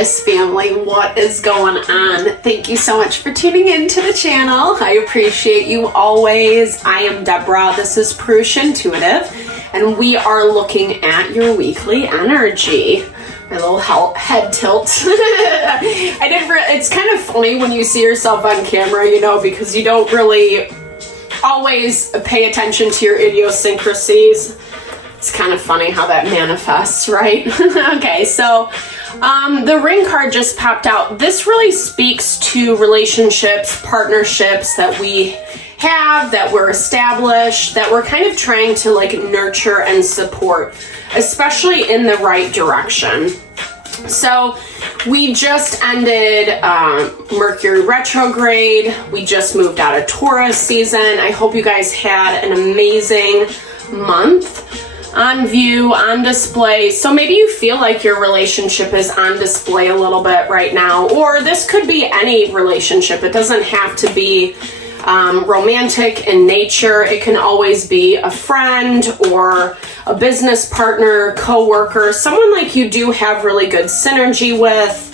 Taurus family, what is going on? Thank you so much for tuning in to the channel. I appreciate you always. I am Deborah. This is Purusha Intuitive, and we are looking at your weekly energy. My little head tilt. It's kind of funny when you see yourself on camera, you know, because you don't really always pay attention to your idiosyncrasies. It's kind of funny how that manifests, right? Okay, so the ring card just popped out. This really speaks to relationships, partnerships that we have, that we're established, that we're kind of trying to like nurture and support, especially in the right direction. So we just ended Mercury retrograde. We just moved out of Taurus season. I hope you guys had an amazing month on view, on display. So maybe you feel like your relationship is on display a little bit right now, or this could be any relationship. It doesn't have to be romantic in nature. It can always be a friend or a business partner, coworker, someone like you do have really good synergy with,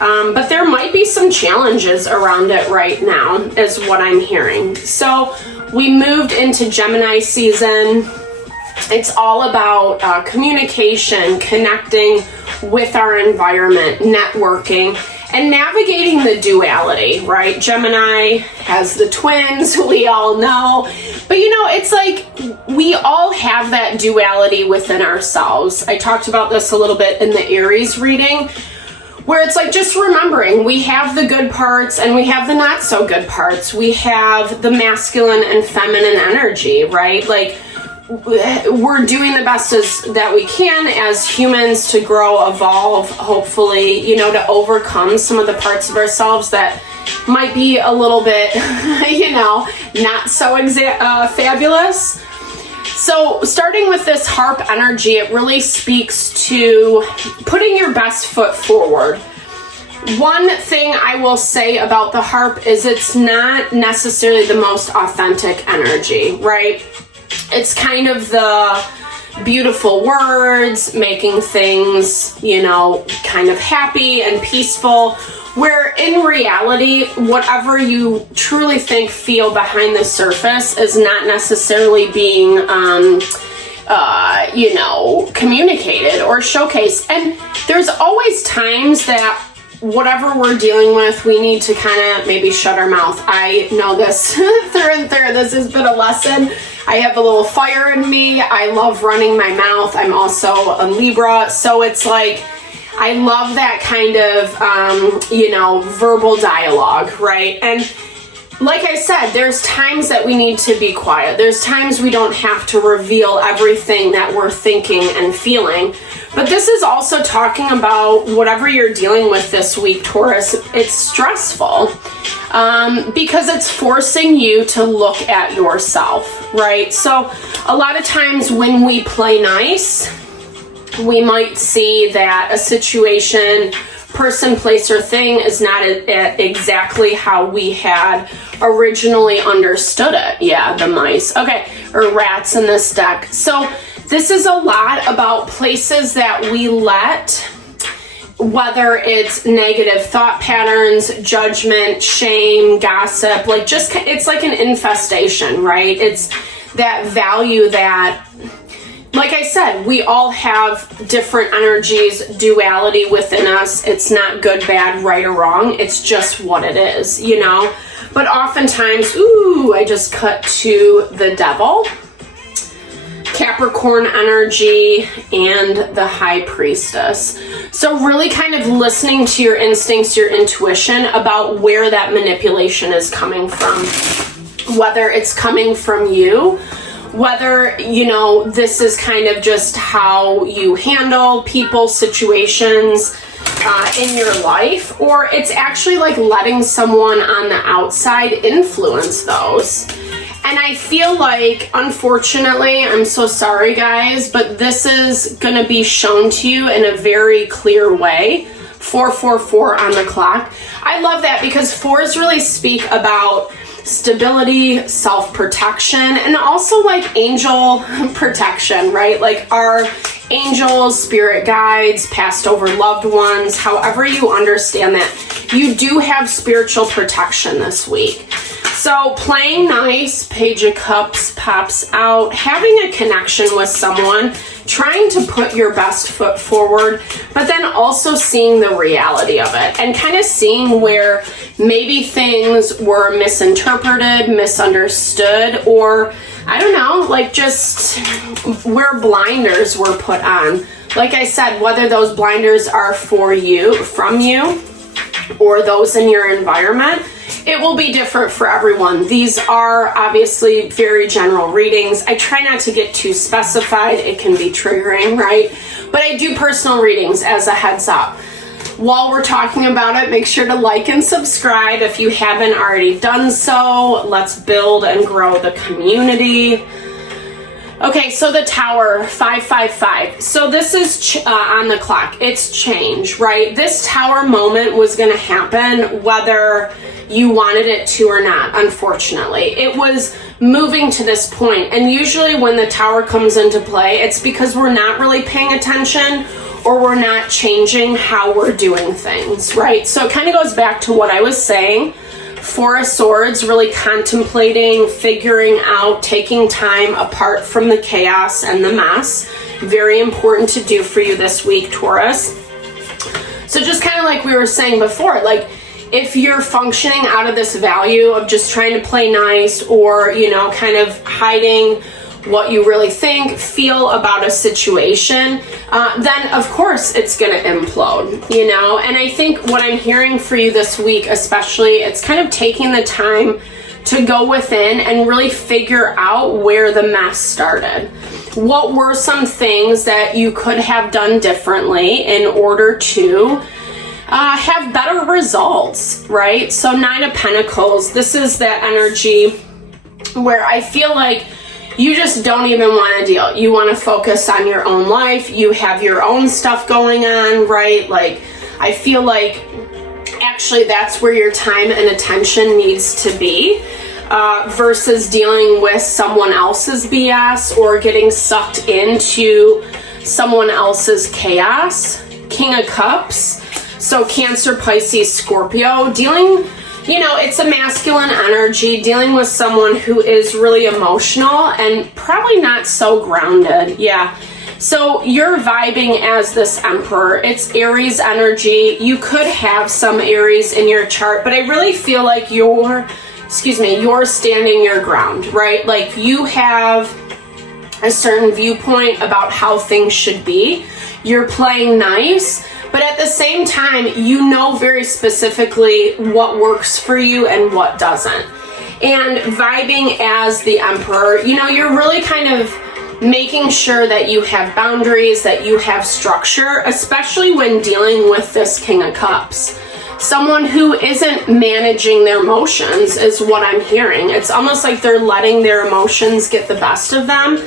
but there might be some challenges around it right now is what I'm hearing. So we moved into Gemini season. It's all about communication, connecting with our environment, networking, and navigating the duality, right? Gemini has the twins, we all know. But you know, it's like we all have that duality within ourselves. I talked about this a little bit in the Aries reading, where it's like just remembering we have the good parts and we have the not so good parts. We have the masculine and feminine energy, right? Like, we're doing the best that we can as humans to grow, evolve, hopefully, you know, to overcome some of the parts of ourselves that might be a little bit, you know, not so fabulous. So starting with this harp energy, it really speaks to putting your best foot forward. One thing I will say about the harp is it's not necessarily the most authentic energy, right? It's kind of the beautiful words, making things, you know, kind of happy and peaceful, where in reality, whatever you truly think, feel behind the surface is not necessarily being, you know, communicated or showcased. And there's always times that whatever we're dealing with, we need to kind of maybe shut our mouth. I know this through and through. This has been a lesson. I have a little fire in me. I love running my mouth. I'm also a Libra. So it's like, I love that kind of, you know, verbal dialogue, right? And like I said, there's times that we need to be quiet. There's times we don't have to reveal everything that we're thinking and feeling. But this is also talking about whatever you're dealing with this week, Taurus. It's stressful because it's forcing you to look at yourself, right? So a lot of times when we play nice, we might see that a situation, person, place, or thing is not exactly how we had originally understood it. Yeah, the mice. Okay, or rats in this deck. So this is a lot about places that we let, whether it's negative thought patterns, judgment, shame, gossip, like just, it's like an infestation, right? It's that value that, like I said, we all have different energies, duality within us. It's not good, bad, right, or wrong. It's just what it is, you know? But oftentimes, ooh, I just cut to the devil, Capricorn energy, and the High Priestess. So really kind of listening to your instincts, your intuition about where that manipulation is coming from. Whether it's coming from you, whether, you know, this is kind of just how you handle people, situations in your life, or it's actually like letting someone on the outside influence those. And I feel like, unfortunately, I'm so sorry guys, but this is going to be shown to you in a very clear way. 444 on the clock. I love that because fours really speak about stability, self-protection, and also like angel protection, right? Like our angels, spirit guides, passed over loved ones, however you understand that. You do have spiritual protection this week. So playing nice, Page of Cups pops out, having a connection with someone, trying to put your best foot forward, but then also seeing the reality of it and kind of seeing where maybe things were misinterpreted, misunderstood, or I don't know, like just where blinders were put on. Like I said, whether those blinders are for you, from you, or those in your environment, it will be different for everyone. These are obviously very general readings. I try not to get too specified. It can be triggering, right? But I do personal readings as a heads up. While we're talking about it, make sure to like and subscribe if you haven't already done so. Let's build and grow the community. Okay, so the Tower, 555. So this is on the clock. It's change, right? This Tower moment was going to happen whether you wanted it to or not, unfortunately. It was moving to this point. And usually when the Tower comes into play, it's because we're not really paying attention or we're not changing how we're doing things, right? So it kind of goes back to what I was saying. Four of Swords, really contemplating, figuring out, taking time apart from the chaos and the mess. Very important to do for you this week, Taurus. So just kind of like we were saying before, like if you're functioning out of this value of just trying to play nice or, you know, kind of hiding what you really think, feel about a situation, then of course it's gonna implode, you know? And I think what I'm hearing for you this week, especially, it's kind of taking the time to go within and really figure out where the mess started. What were some things that you could have done differently in order to have better results, right? So 9 of Pentacles, this is that energy where I feel like you just don't even want to deal. You want to focus on your own life. You have your own stuff going on, right? Like, I feel like actually that's where your time and attention needs to be, versus dealing with someone else's BS or getting sucked into someone else's chaos. King of Cups. So Cancer, Pisces, Scorpio, dealing, you know, it's a masculine energy, dealing with someone who is really emotional and probably not so grounded. Yeah. So you're vibing as this Emperor. It's Aries energy. You could have some Aries in your chart, but I really feel like you're standing your ground, right? Like you have a certain viewpoint about how things should be. You're playing nice. But at the same time, you know very specifically what works for you and what doesn't. And vibing as the Emperor, you know, you're really kind of making sure that you have boundaries, that you have structure, especially when dealing with this King of Cups. Someone who isn't managing their emotions is what I'm hearing. It's almost like they're letting their emotions get the best of them.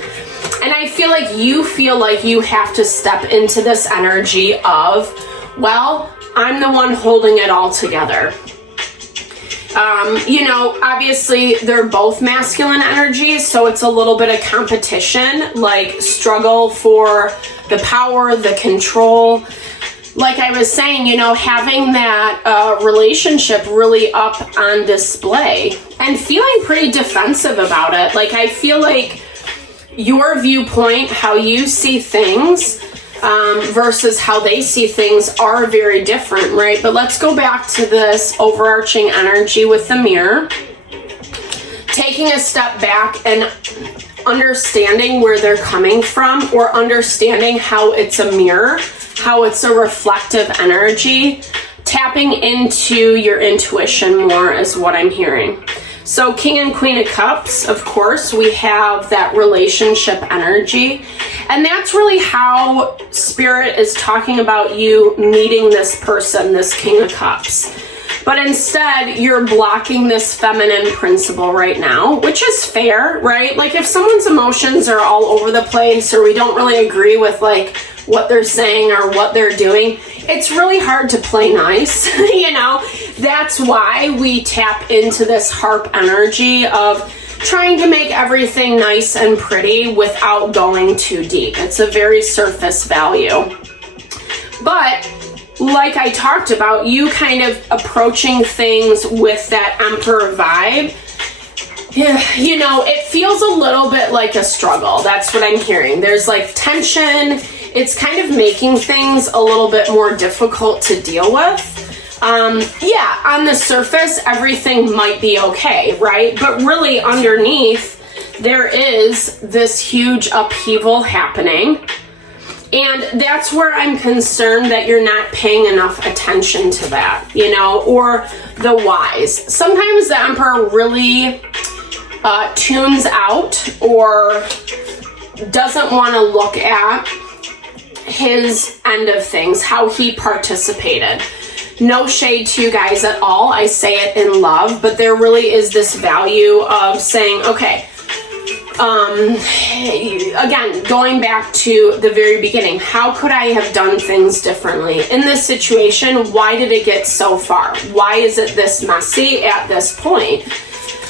And I feel like you have to step into this energy of, well, I'm the one holding it all together. You know, obviously they're both masculine energies, so it's a little bit of competition, like struggle for the power, the control. Like I was saying, you know, having that relationship really up on display and feeling pretty defensive about it. Like I feel like your viewpoint, how you see things, versus how they see things are very different, right? But let's go back to this overarching energy with the mirror. Taking a step back and understanding where they're coming from, or understanding how it's a mirror, how it's a reflective energy. Tapping into your intuition more is what I'm hearing. So King and Queen of Cups, of course, we have that relationship energy. And that's really how Spirit is talking about you meeting this person, this King of Cups. But instead, you're blocking this feminine principle right now, which is fair, right? Like if someone's emotions are all over the place, or we don't really agree with like what they're saying or what they're doing, it's really hard to play nice, you know? That's why we tap into this harp energy of trying to make everything nice and pretty without going too deep. It's a very surface value. But like I talked about, you kind of approaching things with that Emperor vibe, you know, it feels a little bit like a struggle. That's what I'm hearing. There's like tension. It's kind of making things a little bit more difficult to deal with. Yeah, on the surface, everything might be okay, right? But really underneath, there is this huge upheaval happening. And that's where I'm concerned that you're not paying enough attention to that, you know, or the whys. Sometimes the Emperor really tunes out or doesn't want to look at his end of things, how he participated. No shade to you guys at all. I say it in love, but there really is this value of saying, okay, again, going back to the very beginning, how could I have done things differently? In this situation, why did it get so far? Why is it this messy at this point?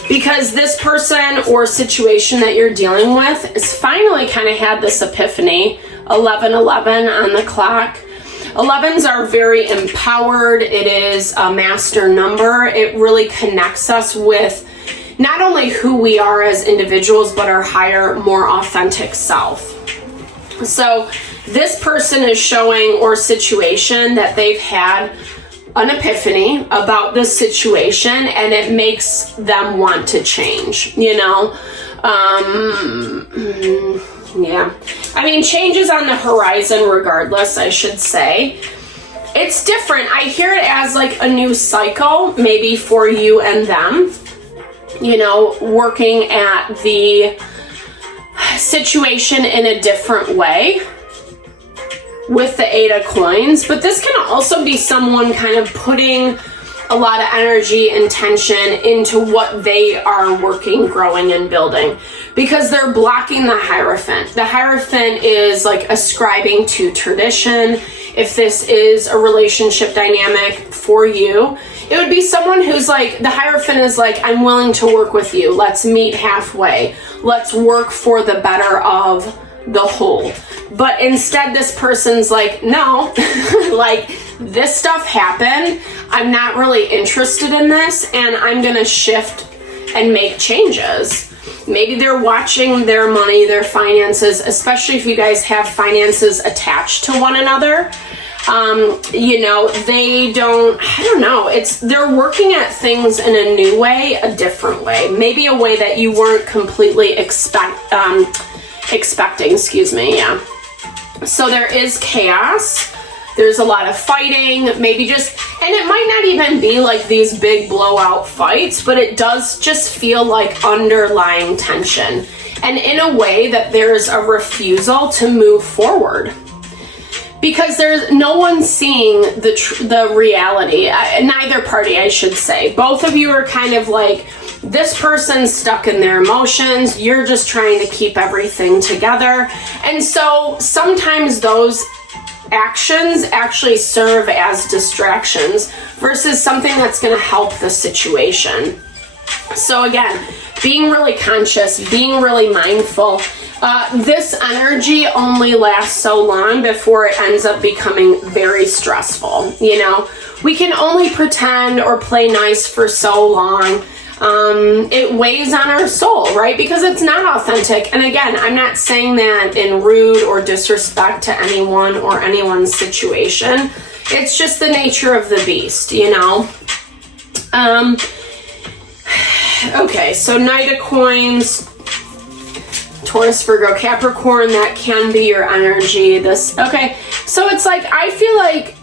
Because this person or situation that you're dealing with is finally kind of had this epiphany. 11:11 on the clock. 11s are very empowered. It is a master number. It really connects us with not only who we are as individuals, but our higher, more authentic self. So this person is showing, or situation, that they've had an epiphany about this situation, and it makes them want to change, you know? Yeah. I mean, change is on the horizon regardless, I should say. It's different. I hear it as like a new cycle, maybe for you and them, you know, working at the situation in a different way with the 8 of coins. But this can also be someone kind of putting a lot of energy and tension into what they are working, growing, and building, because they're blocking the Hierophant. The Hierophant is like ascribing to tradition. If this is a relationship dynamic for you, it would be someone who's like, the Hierophant is like, I'm willing to work with you. Let's meet halfway. Let's work for the better of the whole. But instead, this person's like, no, like, this stuff happened. I'm not really interested in this, and I'm gonna shift and make changes. Maybe they're watching their money, their finances, especially if you guys have finances attached to one another. You know, they don't, I don't know, they're working at things in a new way, a different way, maybe a way that you weren't completely expecting, excuse me, yeah. So there is chaos. There's a lot of fighting, maybe just, and it might not even be like these big blowout fights, but it does just feel like underlying tension. And in a way that there's a refusal to move forward. Because there's no one seeing the reality, neither party, I should say. Both of you are kind of like, this person's stuck in their emotions, you're just trying to keep everything together. And so sometimes those actions actually serve as distractions versus something that's going to help the situation. So again, being really conscious, being really mindful. This energy only lasts so long before it ends up becoming very stressful. You know, we can only pretend or play nice for so long. It weighs on our soul, right? Because it's not authentic. And again, I'm not saying that in rude or disrespect to anyone or anyone's situation. It's just the nature of the beast, you know? Okay, so Knight of Coins, Taurus, Virgo, Capricorn, that can be your energy. Okay, so it's like, I feel like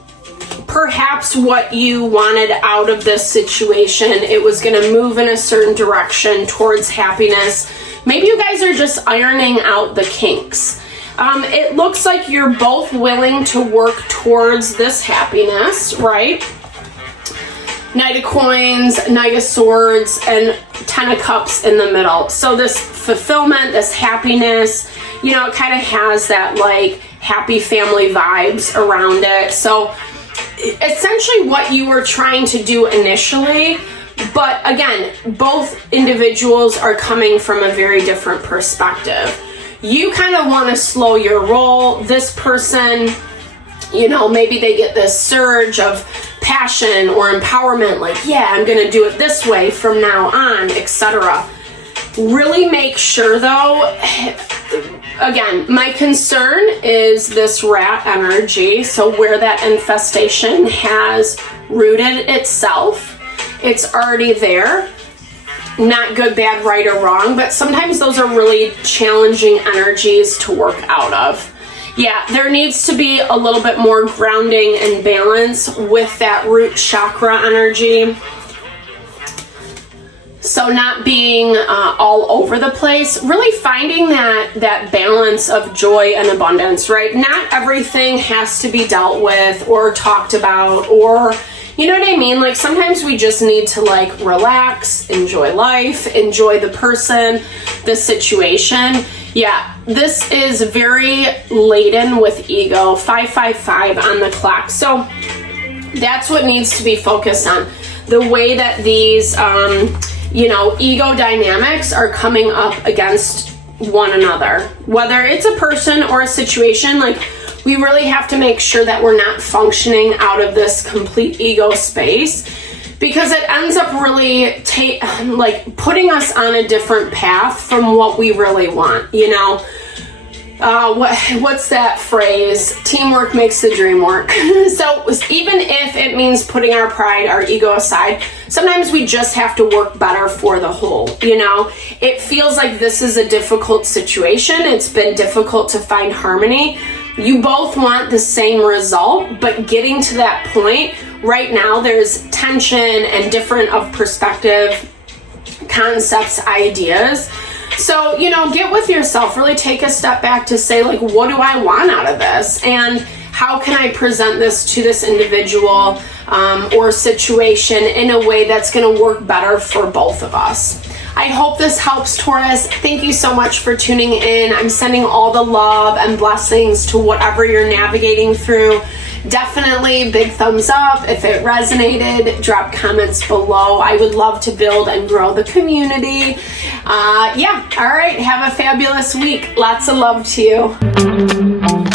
perhaps what you wanted out of this situation, it was going to move in a certain direction towards happiness. Maybe you guys are just ironing out the kinks. It looks like you're both willing to work towards this happiness, right? Knight of Coins, Knight of Swords, and 10 of Cups in the middle. So this fulfillment, this happiness, you know, it kind of has that like happy family vibes around it. So essentially what you were trying to do initially But again, both individuals are coming from a very different perspective. You kind of want to slow your roll. This person, you know, maybe they get this surge of passion or empowerment, like, yeah, I'm going to do it this way from now on, etc. Really make sure though, again, my concern is this rat energy. So where that infestation has rooted itself, it's already there. Not good, bad, right, or wrong, but sometimes those are really challenging energies to work out of. Yeah, there needs to be a little bit more grounding and balance with that root chakra energy. So not being all over the place, really finding that balance of joy and abundance, right? Not everything has to be dealt with or talked about, or, you know what I mean? Like sometimes we just need to like relax, enjoy life, enjoy the person, the situation. Yeah, this is very laden with ego, 555 on the clock. So that's what needs to be focused on. The way that these, you know, ego dynamics are coming up against one another. Whether it's a person or a situation, like we really have to make sure that we're not functioning out of this complete ego space, because it ends up really like putting us on a different path from what we really want, you know? What's that phrase? Teamwork makes the dream work. So even if it means putting our pride, our ego aside, sometimes we just have to work better for the whole, you know? It feels like this is a difficult situation. It's been difficult to find harmony. You both want the same result, but getting to that point, right now there's tension and different of perspective, concepts, ideas. So, you know, get with yourself, really take a step back to say, like, what do I want out of this? And how can I present this to this individual or situation in a way that's going to work better for both of us? I hope this helps, Taurus. Thank you so much for tuning in. I'm sending all the love and blessings to whatever you're navigating through. Definitely big thumbs up. If it resonated, drop comments below. I would love to build and grow the community. Yeah, all right. Have a fabulous week. Lots of love to you.